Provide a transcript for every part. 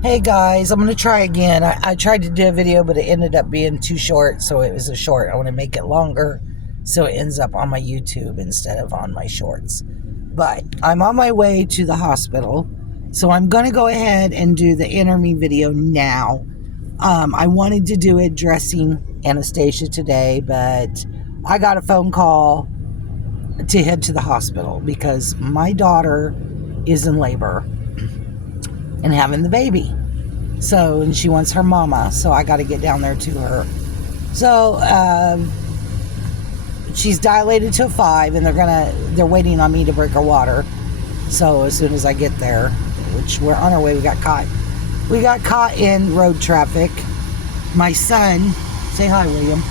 Hey guys, I'm going to try again. I tried to do a video, but it ended up being too short, so it was a short. I want to make it longer so it ends up on my YouTube instead of on my shorts. But I'm on my way to the hospital, so I'm going to go ahead and do the Enter Me video now. I wanted to do it dressing Anastasia today, but I got a phone call to head to the hospital because my daughter is in labor and having the baby. So, and she wants her mama, so I got to get down there to her. So, she's dilated to a 5, and they're waiting on me to break her water. So as soon as I get there, which we're on our way, we got caught in road traffic. My son, say hi, William,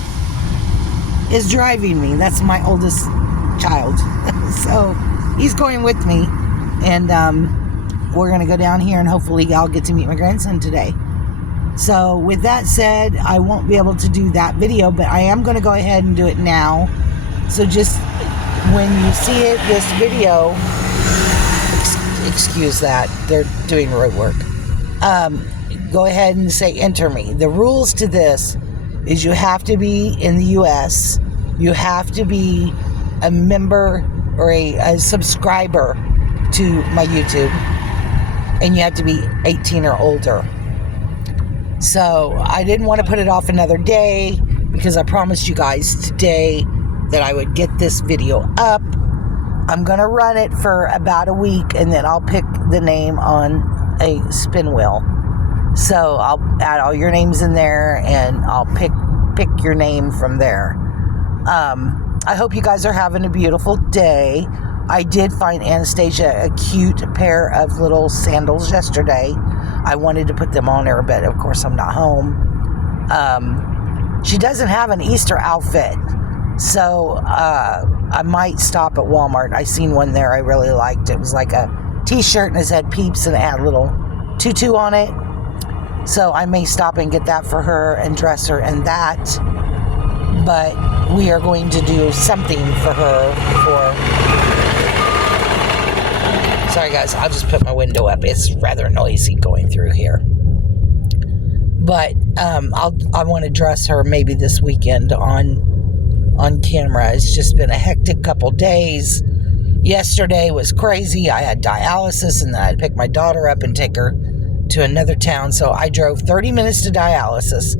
is driving me. That's my oldest child. So he's going with me, and we're going to go down here, and hopefully I'll get to meet my grandson today. So with that said, I won't be able to do that video, but I am going to go ahead and do it now. So just when you see it, this video, excuse that, they're doing road work. Go ahead and say Enter Me. The rules to this is you have to be in the US, you have to be a member or a subscriber to my YouTube, and you have to be 18 or older. So I didn't want to put it off another day because I promised you guys today that I would get this video up. I'm going to run it for about a week, and then I'll pick the name on a spin wheel. So I'll add all your names in there, and I'll pick your name from there. I hope you guys are having a beautiful day. I did find Anastasia a cute pair of little sandals yesterday. I wanted to put them on her, but of course I'm not home. She doesn't have an Easter outfit, so I might stop at Walmart. I seen one there I really liked. It was like a t-shirt, and it said Peeps, and it had a little tutu on it. So I may stop and get that for her and dress her in that. But we are going to do something for her Sorry guys, I'll just put my window up. It's rather noisy going through here. But I want to dress her maybe this weekend on camera. It's just been a hectic couple days. Yesterday was crazy. I had dialysis, and then I had to pick my daughter up and take her to another town. So I drove 30 minutes to dialysis.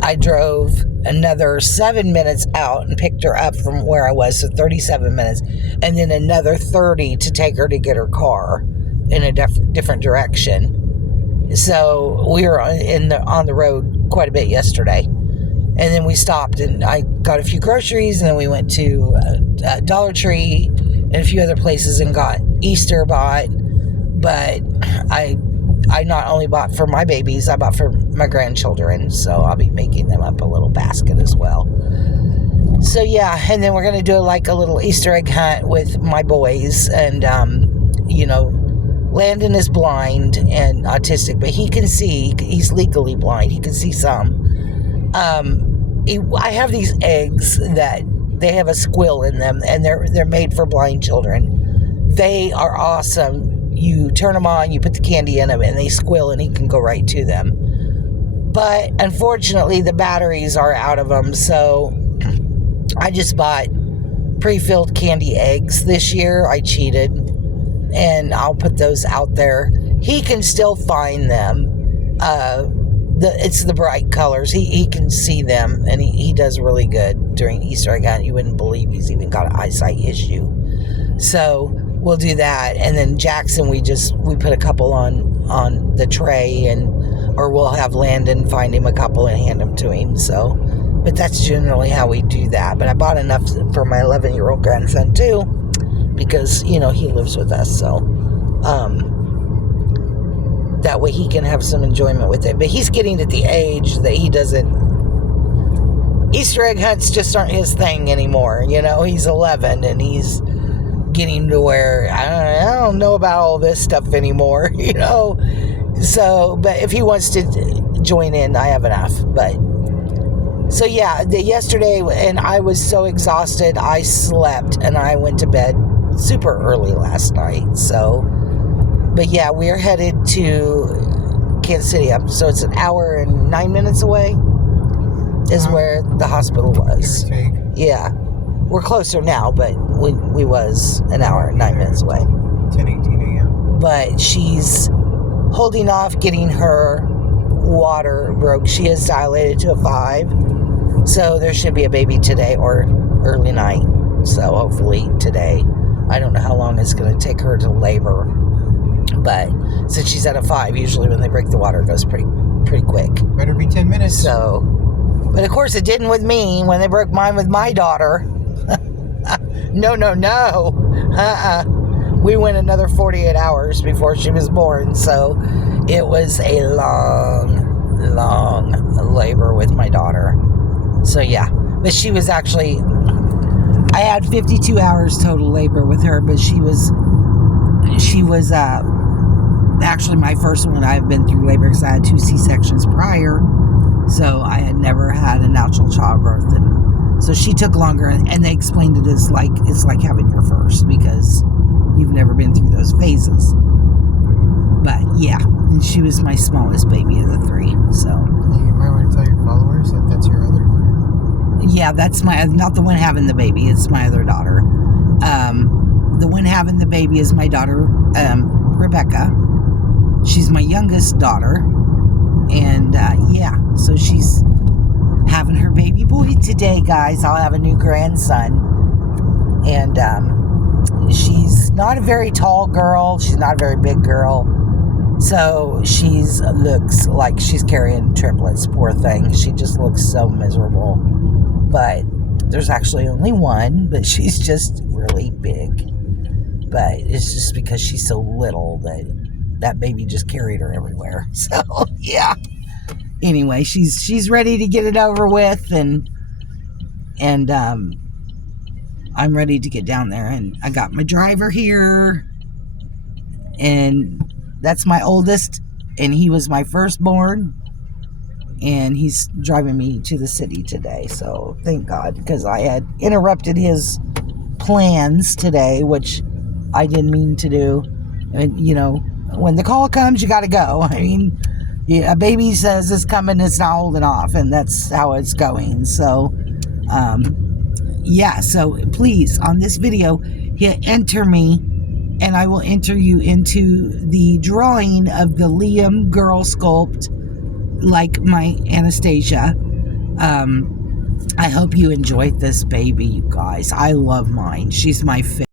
I drove another 7 minutes out and picked her up from where I was, so 37 minutes, and then another 30 to take her to get her car in a different direction. So we were on the road quite a bit yesterday, and then we stopped, and I got a few groceries, and then we went to Dollar Tree and a few other places and got Easter bought. But I not only bought for my babies, I bought for my grandchildren, so I'll be making them up a little basket as well. So yeah, and then we're going to do like a little Easter egg hunt with my boys, and Landon is blind and autistic, but he can see. He's legally blind. He can see some. I have these eggs that they have a squill in them, and they're made for blind children. They are awesome. You turn them on, you put the candy in them, and they squill, and he can go right to them. But unfortunately, the batteries are out of them, so I just bought pre-filled candy eggs this year. I cheated, and I'll put those out there. He can still find them. It's the bright colors. He can see them, and he does really good during Easter egg hunt. You wouldn't believe he's even got an eyesight issue. So we'll do that. And then Jackson, we put a couple on the tray, or we'll have Landon find him a couple and hand them to him. So, but that's generally how we do that. But I bought enough for my 11-year-old grandson too, because he lives with us. So that way he can have some enjoyment with it. But he's getting to the age that he doesn't. Easter egg hunts just aren't his thing anymore. He's 11, and he's getting to where I don't know about all this stuff anymore, So, but if he wants to join in, I have enough. But so yeah, yesterday, and I was so exhausted, I slept, and I went to bed super early last night. So, but yeah, we're headed to Kansas City. So it's an hour and 9 minutes away is where the hospital was. Yeah. We're closer now, but we was an hour and 9 minutes away. 10:18 a.m. But she's holding off getting her water broke. She is dilated to a 5. So there should be a baby today or early night. So hopefully today. I don't know how long it's going to take her to labor. But since she's at a 5, usually when they break the water, it goes pretty quick. Better be 10 minutes. So, but of course it didn't with me when they broke mine with my daughter. No. We went another 48 hours before she was born. So it was a long labor with my daughter. So yeah, but she was actually, I had 52 hours total labor with her, but she was actually my first one. I've been through labor because I had 2 C-sections prior, so I had never had a natural childbirth, and so she took longer. And they explained it as like it's like having your first because you've never been through those phases. But yeah, and she was my smallest baby of the 3. So you might want to tell your followers that that's your other daughter. Yeah, that's not the one having the baby. It's my other daughter. The one having the baby is my daughter, Rebecca. She's my youngest daughter. And, yeah, so she's having her baby boy today, guys. I'll have a new grandson. And, she's not a very tall girl. She's not a very big girl. So looks like she's carrying triplets, poor thing. She just looks so miserable. But there's actually only one, but she's just really big. But it's just because she's so little that baby just carried her everywhere. So, yeah. Anyway, she's ready to get it over with, and I'm ready to get down there. And I got my driver here, and that's my oldest, and he was my firstborn. And he's driving me to the city today. So thank God, because I had interrupted his plans today, which I didn't mean to do. And, when the call comes, you got to go. I mean, a baby says it's coming, it's not holding off. And that's how it's going. So, yeah. So please, on this video, hit enter me. And I will enter you into the drawing of the Liam girl sculpt, like my Anastasia. I hope you enjoyed this baby, you guys. I love mine. She's my favorite.